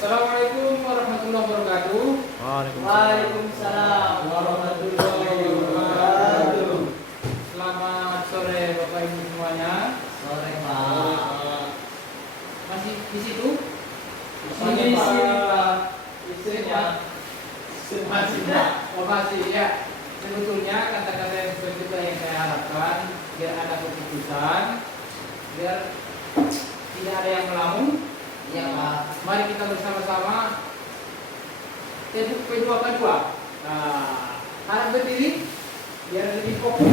Assalamualaikum warahmatullahi wabarakatuh. Waalaikumsalam warahmatullahi wabarakatuh. Selamat sore Bapak Ibu semuanya. Sore Pak. Masih di situ? Masih, Pak. Pak. Isinya Masih Pak. Masih ya. Sebetulnya kata-kata yang seperti itu yang saya harapkan biar ada keputusan, biar tidak ada yang melamun. Iya Pak. Mari kita bersama-sama tepuk P2K2. Nah, harap berdiri biar lebih fokus.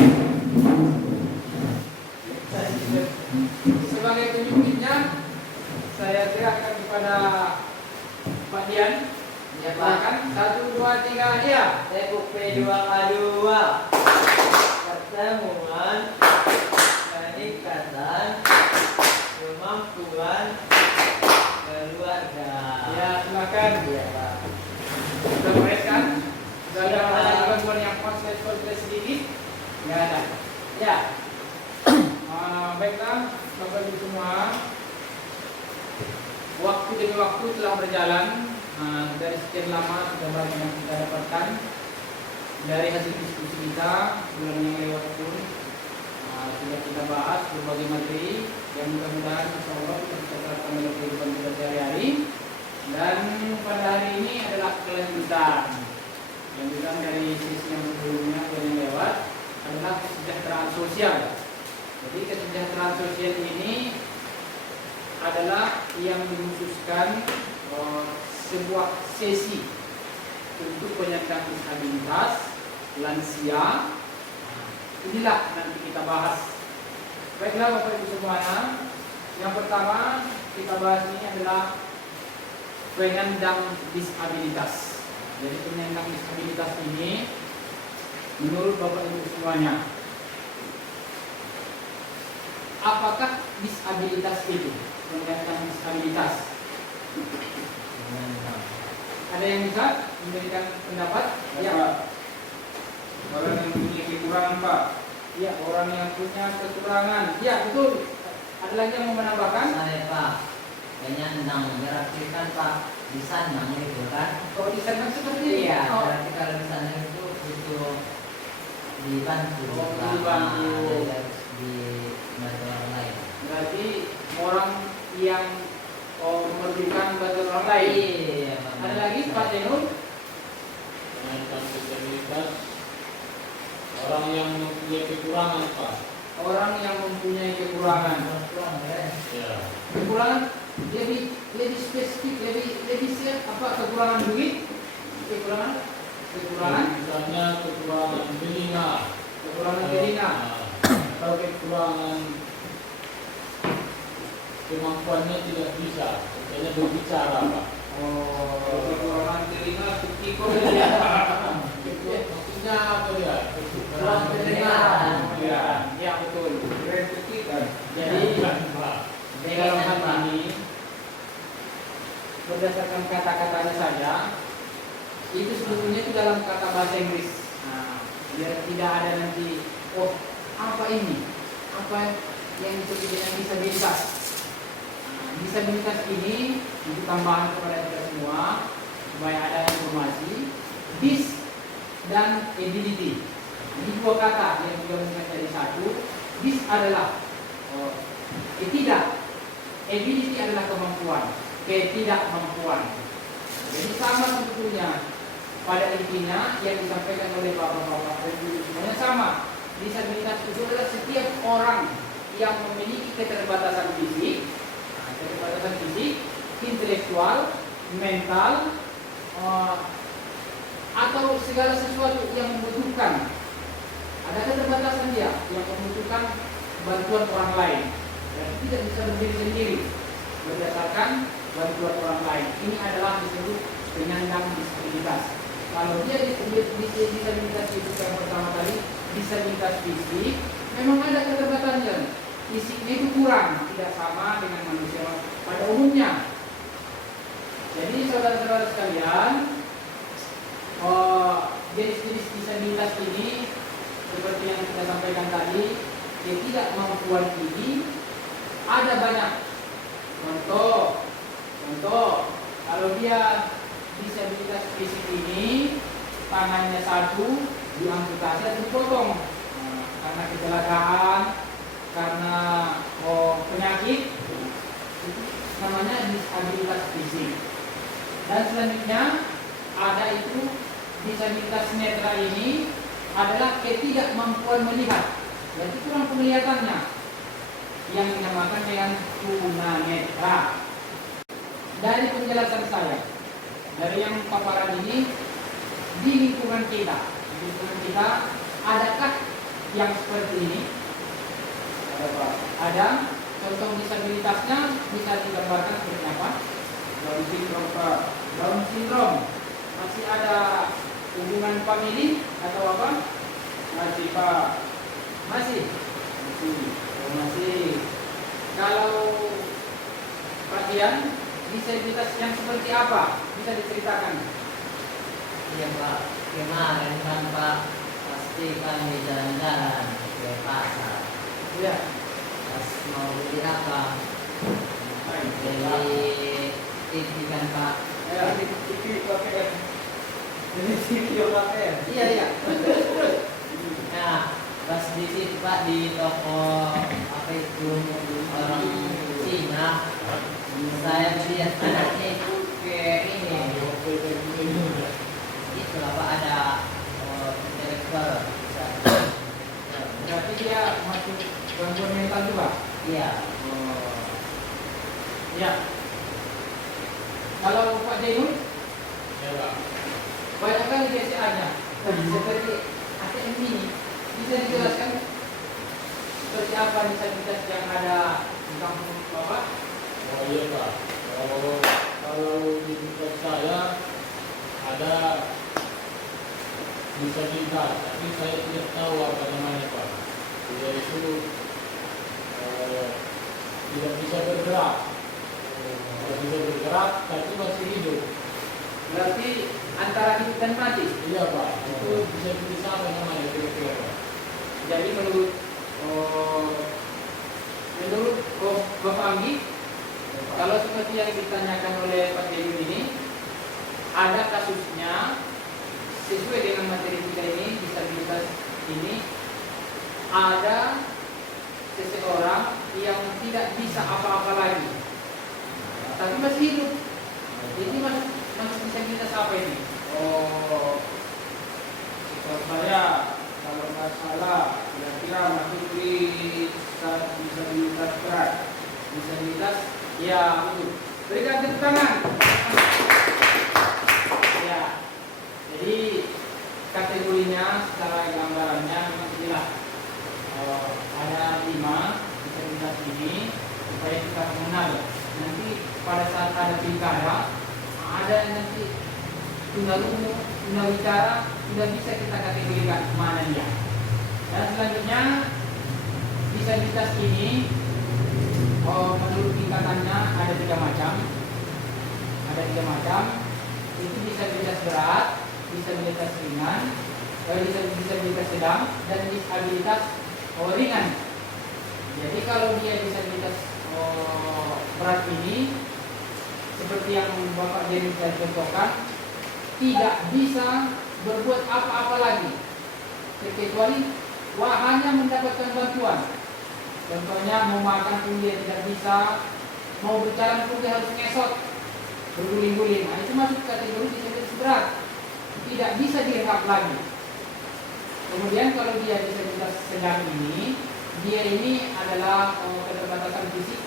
Sebagai penyumbingnya, saya serahkan kepada Pak Dian. Iya Pak. Silakan 1, 2, 3 ya. Tepuk P2K2. Pertemuan peningkatan kemampuan keluarga. Ya, silakan. Iya Pak. Sudah beres kan? Sudah ada Sudah, Pak. gangguan yang konslet sedikit? Nggak ada. Ya. Baiklah, Bapak Ibu semua. Waktu demi waktu telah berjalan. Dari sekian lama sudah banyak yang kita dapatkan dari hasil diskusi kita bulan yang lewat pun sudah kita bahas berbagai materi yang mudah-mudahan insya Allah kita bisa terapkan dalam kehidupan kita sehari-hari. Dan pada hari ini adalah kelanjutan dari sesi yang sebelumnya yang lewat adalah kesejahteraan sosial. Jadi kesejahteraan sosial ini adalah yang dikhususkan sebuah sesi untuk penyandang disabilitas, lansia. Inilah nanti kita bahas. Baiklah Bapak Ibu semuanya. Yang pertama kita bahas ini adalah penyandang disabilitas. Jadi penyandang disabilitas ini menurut Bapak Ibu semuanya, apakah disabilitas itu? Penyandang disabilitas. Ada yang bisa memberikan pendapat? Ya, Pak. Orang yang punya kekurangan, Pak. Ya, orang yang punya kekurangan. Ya, betul. Ada lagi yang mau menambahkan? Saya Pak. Penyandang berarti kan Pak disandang itu kan? Kalau di sana seperti ini. Iya, Oh, berarti kalau disandang itu butuh dibantu. Oh, Pak. dibantu. Jadi harus dibantu orang lain. berarti orang yang memerlukan bantuan orang lain. Iya, Pak. Ada lagi Pak Zainul? Penyandang disabilitas orang yang mempunyai kekurangan, Pak. Orang yang mempunyai kekurangan. Kurang ya. Ya. Kekurangan lebih spesifik, lebih siap apa kekurangan duit? Kekurangan? Misalnya kekurangan telinga. Kekurangan telinga. Atau kekurangan kemampuannya tidak bisa, misalnya berbicara, Pak. Oh, Kekurangan telinga, ketikor ya. Maksudnya apa ya? Kekurangan pendengaran. Ya. Ya betul. Keren ketikan. Jadi Pak. dalam hal ini berdasarkan kata-katanya saja itu sebetulnya itu dalam kata bahasa Inggris. Nah, biar tidak ada nanti apa ini? Apa yang disebut dengan disabilitas? Disabilitas ini untuk tambahan kepada kita semua supaya ada informasi, dis dan ability. Ini dua kata yang digabungkan jadi satu. Dis adalah tidak, ability adalah kemampuan, ketidakmampuan. Jadi sama sebetulnya pada intinya yang disampaikan oleh bapak-bapak dan ibu semuanya sama. Disabilitas itu adalah setiap orang yang memiliki keterbatasan fisik, intelektual, mental, atau segala sesuatu yang membutuhkan, ada keterbatasan dia yang membutuhkan bantuan orang lain dan tidak bisa berdiri sendiri berdasarkan bantuan orang lain. Ini adalah disebut penyandang disabilitas. Kalau dia disabilitas itu yang pertama kali disabilitas fisik, memang ada keterbatasannya. Fisiknya itu kurang, tidak sama dengan manusia pada umumnya. Jadi saudara-saudara sekalian, jenis-jenis disabilitas ini seperti yang kita sampaikan tadi, ketidakmampuan ini ada banyak. Contoh Kalau dia disabilitas fisik ini tangannya satu diamputasi atau dipotong karena kecelakaan, karena penyakit, itu namanya disabilitas fisik. Dan selanjutnya ada itu disabilitas netra ini adalah ketidakmampuan melihat, yaitu kurang penglihatannya, yang dinamakan dengan tunanetra. Dari penjelasan saya, dari yang paparan ini, di lingkungan kita, adakah yang seperti ini? Ada. Contoh disabilitasnya bisa digambarkan seperti apa? Down syndrome, Pak. Down syndrome. Masih ada hubungan famili atau apa? Masih, Pak. Masih. Masih. Oh, masih. Kalau Pak Dian, disabilitas yang seperti apa? Bisa diceritakan? Iya Pak, kemarin kan Pak pasti kami jalan-jalan ke pasar. Iya. Pas mau beli apa? Beli TV kan Pak. Ya, TV KPR. Ini TV KPR. Iya, iya. Nah, pas di situ Pak di toko apa itu orang Cina, saya lihat anaknya itu kayak ini. Itulah Pak ada intelektual. Berarti dia masuk gangguan mental juga? Iya. Ya. Kalau Pak Jainul, Ya, Pak. banyak kali GCA-nya. Seperti ATM ini, bisa dijelaskan seperti apa disabilitas yang ada di kampung Bapak? Oh iya, Pak. Kalau di tempat saya ada disabilitas, tapi saya tidak tahu apa namanya, Pak. Dia itu tidak bisa bergerak. Tidak bisa bergerak, tapi masih hidup. Berarti antara hidup dan mati. Iya, Pak. Itu bisa bisa apa namanya kira-kira, Pak? Jadi menurut Bapak Anggi, kalau seperti yang ditanyakan oleh Pak Jainul ini, ada kasusnya sesuai dengan materi kita ini, disabilitas ini, ada seseorang yang tidak bisa apa-apa lagi, tapi masih hidup. Jadi masih disabilitas apa ini? Oh, setahu saya kalau nggak salah kira-kira masuk di disabilitas berat. Disabilitas, ya betul. Berikan tepuk tangan. Ya, jadi kategorinya secara gambarannya memang jelas. Ada 5 disabilitas ini supaya kita mengenal. Nanti pada saat ada pilkada, ada yang nanti tunawicara sudah bisa kita kategorikan mana dia. Dan selanjutnya disabilitas ini menurut tingkatannya ada 3 macam. Ada 3 macam. Itu disabilitas berat, disabilitas ringan, disabilitas sedang, dan disabilitas ringan. Jadi kalau dia disabilitas berat ini, seperti yang Bapak Jainul tadi contohkan, tidak bisa berbuat apa-apa lagi, kecuali hanya mendapatkan bantuan. Contohnya mau makan pun dia tidak bisa, mau berjalan pun dia harus ngesot, berguling-guling. Nah, itu masuk kategori disabilitas berat, tidak bisa direhab lagi. Kemudian kalau dia disabilitas sedang ini, dia ini adalah keterbatasan fisik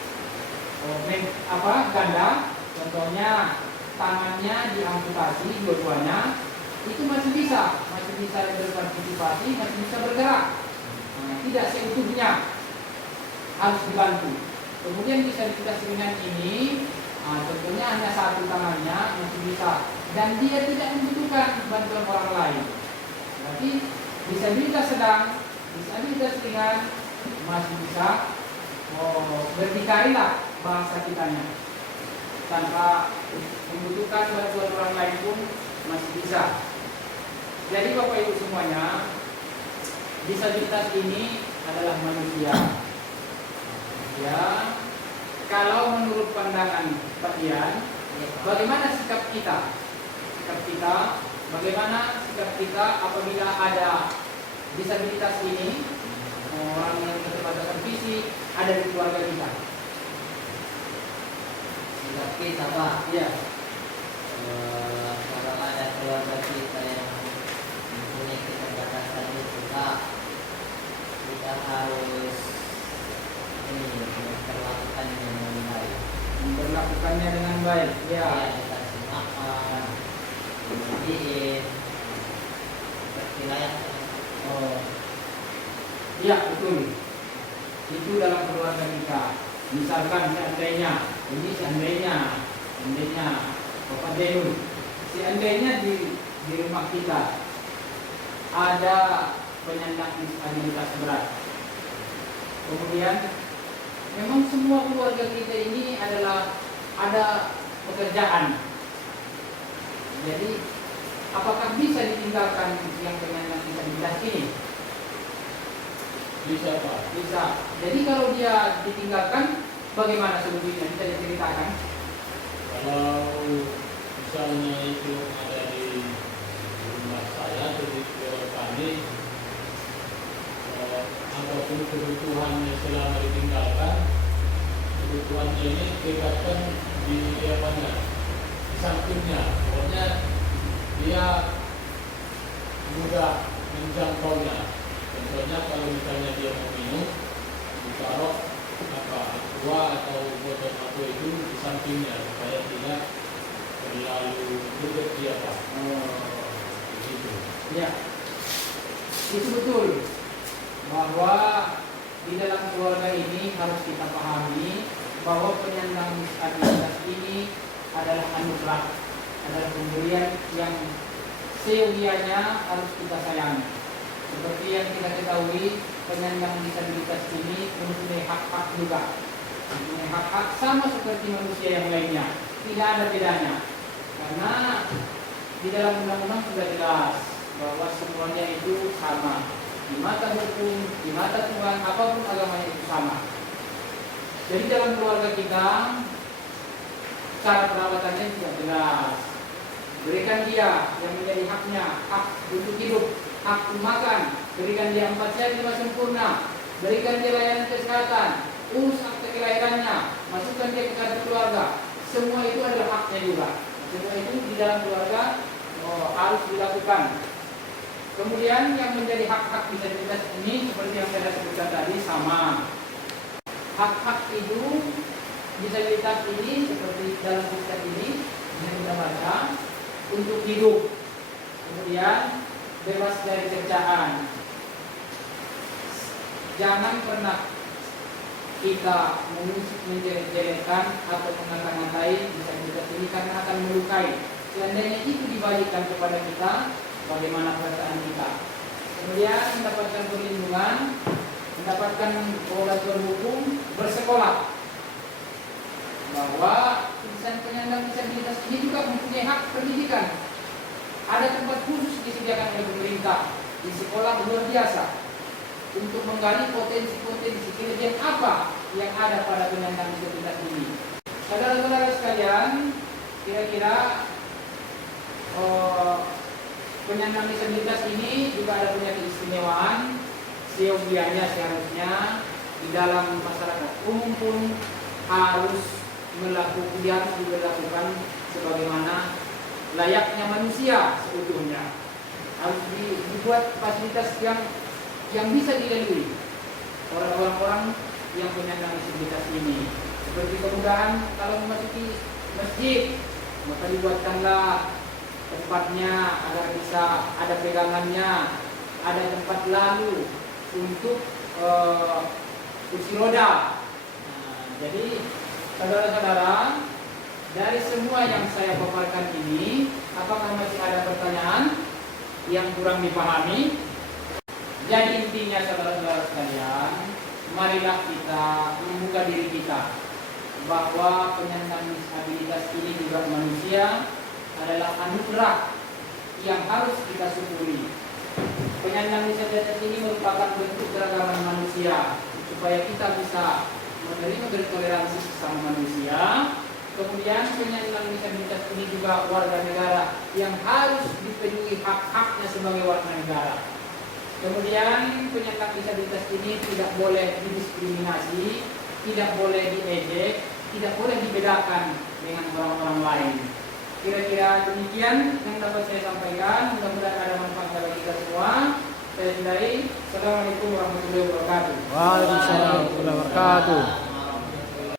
ganda. Contohnya tangannya diamputasi dua-duanya, itu masih bisa berpartisipasi, masih bisa bergerak. Tidak seutuhnya, harus dibantu. Kemudian disabilitas ringan ini, contohnya hanya satu tangannya masih bisa, dan dia tidak membutuhkan bantuan orang lain. Berarti disabilitas sedang, disabilitas ringan masih bisa berdikari lah bahasa kitanya, tanpa membutuhkan bantuan orang lain pun masih bisa. Jadi Bapak Ibu semuanya, disabilitas ini adalah manusia. Ya, kalau menurut pandangan Pak Dian, Bagaimana sikap kita? Bagaimana sikap kita apabila ada disabilitas ini, orang yang keterbatasan fisik ada di keluarga kita? Sikap kita, Pak. Iya. Kalau ada keluarga kita yang mempunyai keterbatasan itu, Pak, kita harus memperlakukannya dengan baik. Memperlakukannya dengan baik. Ya, Ya. dikasih makan, dimandiin, seperti layaknya. Oh. Iya, betul. Itu dalam keluarga kita. Misalkan seandainya Bapak Denul, seandainya di rumah kita ada penyandang disabilitas berat. Kemudian memang semua keluarga kita ini adalah ada pekerjaan. Jadi apakah bisa ditinggalkan yang penyandang disabilitas ini? Bisa Pak. Bisa. Jadi kalau dia ditinggalkan, bagaimana sebetulnya? Bisa diceritakan? Kalau misalnya itu ada di rumah saya atau di keluarga kami, apapun kebutuhannya selama ditinggalkan, kebutuhannya ini tingkatkan di apanya, di sampingnya. Pokoknya dia mudah menjangkaunya. Contohnya kalau misalnya dia mau minum, ditaruh aqua atau botol aqua itu di sampingnya supaya tidak terlalu dekat dia Pak. Begitu. Ya, itu betul bahwa di dalam keluarga ini harus kita pahami bahwa penyandang disabilitas ini adalah anugerah, adalah pemberian yang seyogianya harus kita sayangi. Seperti yang kita ketahui, penyandang disabilitas ini mempunyai hak-hak juga, mempunyai hak-hak sama seperti manusia yang lainnya, tidak ada bedanya. Karena di dalam undang-undang sudah jelas bahwa semuanya itu sama di mata hukum, di mata Tuhan, apapun agamanya itu sama. Jadi dalam keluarga kita cara perawatannya juga jelas. Berikan dia yang menjadi haknya, hak untuk hidup, hak untuk makan. Berikan dia 4 sehat 5 sempurna. Berikan dia layanan kesehatan, urus akte kelahirannya, masukkan dia ke kartu keluarga. Semua itu adalah haknya juga. Semua itu di dalam keluarga harus dilakukan. Kemudian yang menjadi hak-hak disabilitas ini seperti yang saya sebutkan tadi sama. Hak-hak itu disabilitas ini seperti dalam kitab ini yang kita baca, untuk hidup, kemudian bebas dari cercaan. Jangan pernah kita menjelek-jelekan atau mengata-ngatai disabilitas ini karena akan melukai. Seandainya itu dibalikkan kepada kita, bagaimana perasaan kita? Kemudian mendapatkan perlindungan, mendapatkan pengobatan hukum, bersekolah. Bahwa insan penyandang disabilitas ini juga mempunyai hak pendidikan. Ada tempat khusus disediakan oleh pemerintah di sekolah luar biasa untuk menggali potensi-potensi kelebihan apa yang ada pada penyandang disabilitas ini. Saudara-saudara sekalian, kira-kira penyandang disabilitas ini juga ada punya keistimewaan. Seyogianya seharusnya di dalam masyarakat umum pun harus dilakukan sebagaimana layaknya manusia seutuhnya. Harus dibuat fasilitas yang bisa dilalui orang-orang yang penyandang disabilitas ini. Seperti kemudahan kalau memasuki masjid, maka dibuatkanlah tempatnya agar bisa ada pegangannya, ada tempat lalu untuk kursi roda. Jadi saudara-saudara, dari semua yang saya paparkan ini, apakah masih ada pertanyaan yang kurang dipahami? Jadi intinya saudara-saudara sekalian, marilah kita membuka diri kita bahwa penyandang disabilitas ini juga manusia, adalah anugerah yang harus kita syukuri. Penyandang disabilitas ini merupakan bentuk keragaman manusia supaya kita bisa menerima bertoleransi sesama manusia. Kemudian penyandang disabilitas ini juga warga negara yang harus dipenuhi hak-haknya sebagai warga negara. Kemudian penyandang disabilitas ini tidak boleh didiskriminasi, tidak boleh diejek, tidak boleh dibedakan dengan orang-orang lain. Kira-kira demikian yang dapat saya sampaikan. Mudah-mudahan ada manfaat bagi kita semua. Saya sudahi. Assalamualaikum warahmatullahi wabarakatuh. Waalaikumsalam warahmatullahi wabarakatuh.